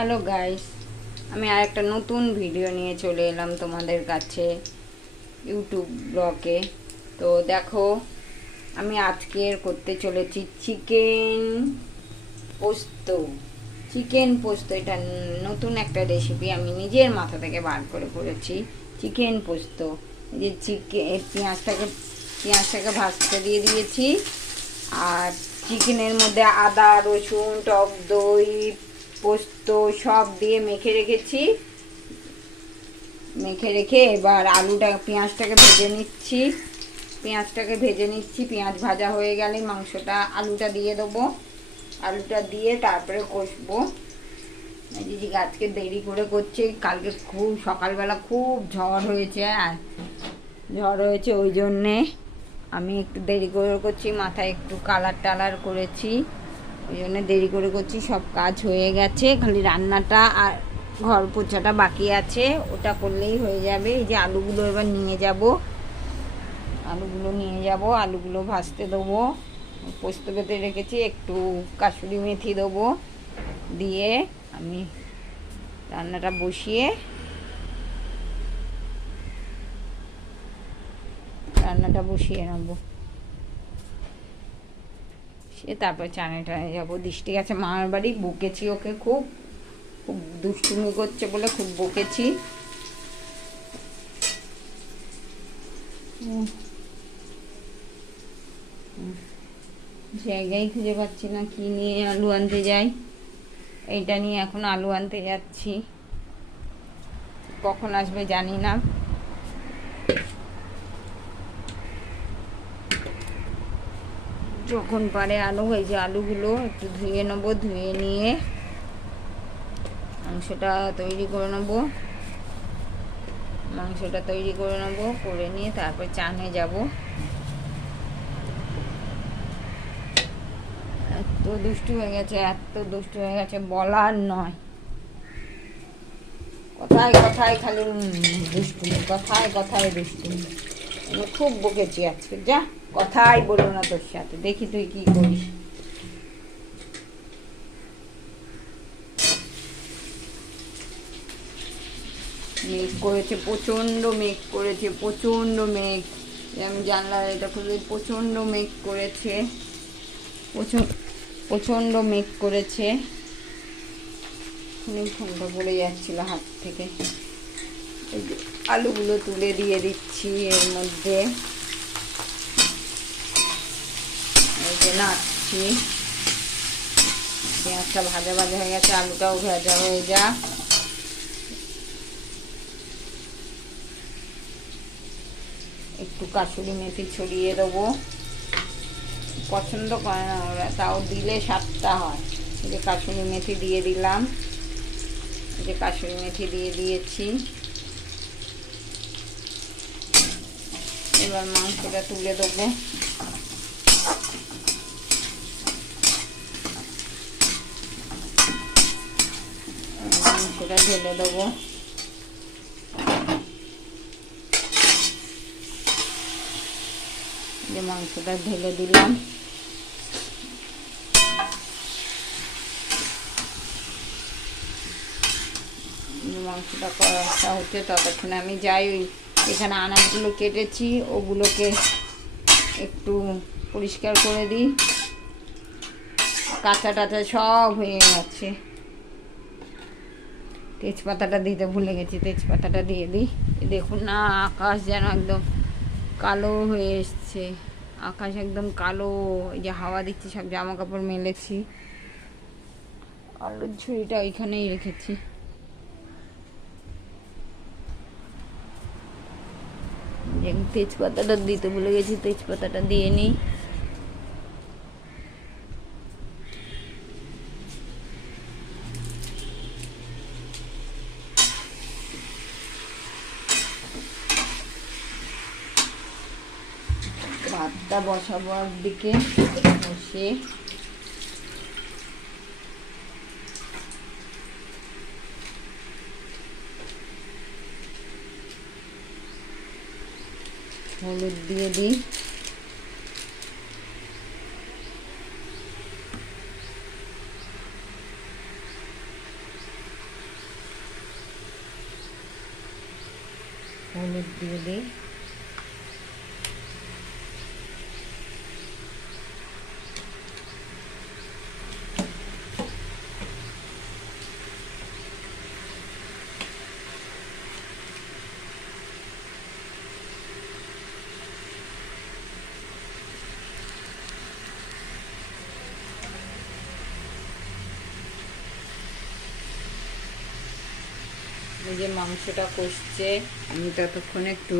Hello guys, আমি আর একটা নতুন ভিডিও নিয়ে চলে এলাম তোমাদের কাছে ইউটিউব ব্লগে। তো দেখো, আমি আজকের করতে চলেছি পোস্ত চিকেন পোস্ত। এটা নতুন একটা রেসিপি, আমি নিজের মাথা থেকে বার করে করেছি। চিকেন পোস্ত, এই যে পেঁয়াজটাকে ভাজতে দিয়ে দিয়েছি। আর চিকেনের মধ্যে আদা, রসুন, টক দই, পোস্ত সব দিয়ে মেখে রেখেছি। এবার পেঁয়াজটাকে ভেজে নিচ্ছি। পেঁয়াজ ভাজা হয়ে গেলে আলুটা দিয়ে দেবো। আলুটা দিয়ে তারপরে কষবো। দিদি আজকে দেরি করে করছে, কালকে খুব সকালবেলা খুব ঝড় হয়েছে, ওই জন্যে আমি একটু দেরি করে করছি। মাথায় একটু কালার টালার করেছি, ওই জন্য দেরি করে করছি। সব কাজ হয়ে গেছে, খালি রান্নাটা আর ঘর পোছাটা বাকি আছে, ওটা করলেই হয়ে যাবে। এই যে আলুগুলো এবার নিয়ে যাব, আলুগুলো ভাজতে দেবো। পোস্ত বেটে রেখেছি, একটু কাসুরি মেথি দেবো, দিয়ে আমি রান্নাটা বসিয়ে নেবো। সে তারপর টানে যাবো। দৃষ্টি গেছে মামার বাড়ি, বকেছি ওকে, খুব খুব দুষ্টুমি করছে বলে খুব বকেছি। জায়গায় খুঁজে পাচ্ছি না কি নিয়ে আলু আনতে যাই। এইটা নিয়ে এখন আলু আনতে যাচ্ছি, কখন আসবে জানি না। যখন পারে এই যে আলুগুলো একটু ধুয়ে নেবো, ধুয়ে নিয়ে মাংসটা তৈরি করে নেবো। করে নিয়ে তারপর চানে যাব। এত দুষ্টু হয়ে গেছে বলার নয়। কথায় খালি দুষ্টুমি। আমি খুব বকেছি আজকে, যা কথাই বলো না তোর সাথে, দেখি তুই কি করিস। প্রচন্ড মেঘ আমি জানলার এটা খুলে, প্রচন্ড মেঘ করেছে। ফোনটা পড়ে যাচ্ছিল হাত থেকে। আলুগুলো তুলে দিয়ে দিচ্ছি এর মধ্যে, নাড়ছি। পেঁয়াজটা ভাজা হয়ে গেছে, আলুটাও ভাজা হয়ে যা। একটু কাসুরি মেথি ছড়িয়ে দেবো, পছন্দ করে না ওরা, তাও দিলে স্বাদটা হয়। এই যে কাসুরি মেথি দিয়ে দিলাম, দিয়ে দিয়েছি। এবার মাংসটা তুলে দেবো। ঢেলে দেবো। মাংসটা ঢেলে দিলাম। মাংসটা কষা হচ্ছে, ততক্ষণে আমি যাই ওই এখানে আনাজগুলো কেটেছি, ওগুলোকে একটু পরিষ্কার করে দিই। কাঁচা টাচা সব হয়ে গেছে। তেজপাতাটা দিতে ভুলে গেছি, তেজপাতাটা দিয়ে দিই। দেখুন না, আকাশ যেন একদম কালো হয়ে এসছে, আকাশ একদম কালো। এই যে হাওয়া দিচ্ছি, সব জামা কাপড় মেলেছি। আলুর ঝুড়িটা ওইখানেই রেখেছি। তেজপাতাটা দিতে ভুলে গেছি, তেজপাতাটা দিয়ে নিই। ভাতটা বসাবো একদিকে, বসে হলুদ দিয়ে দিই। হলুদ দিয়ে দিই। এই যে মাংসটা কষছে, আমি ততক্ষণে একটু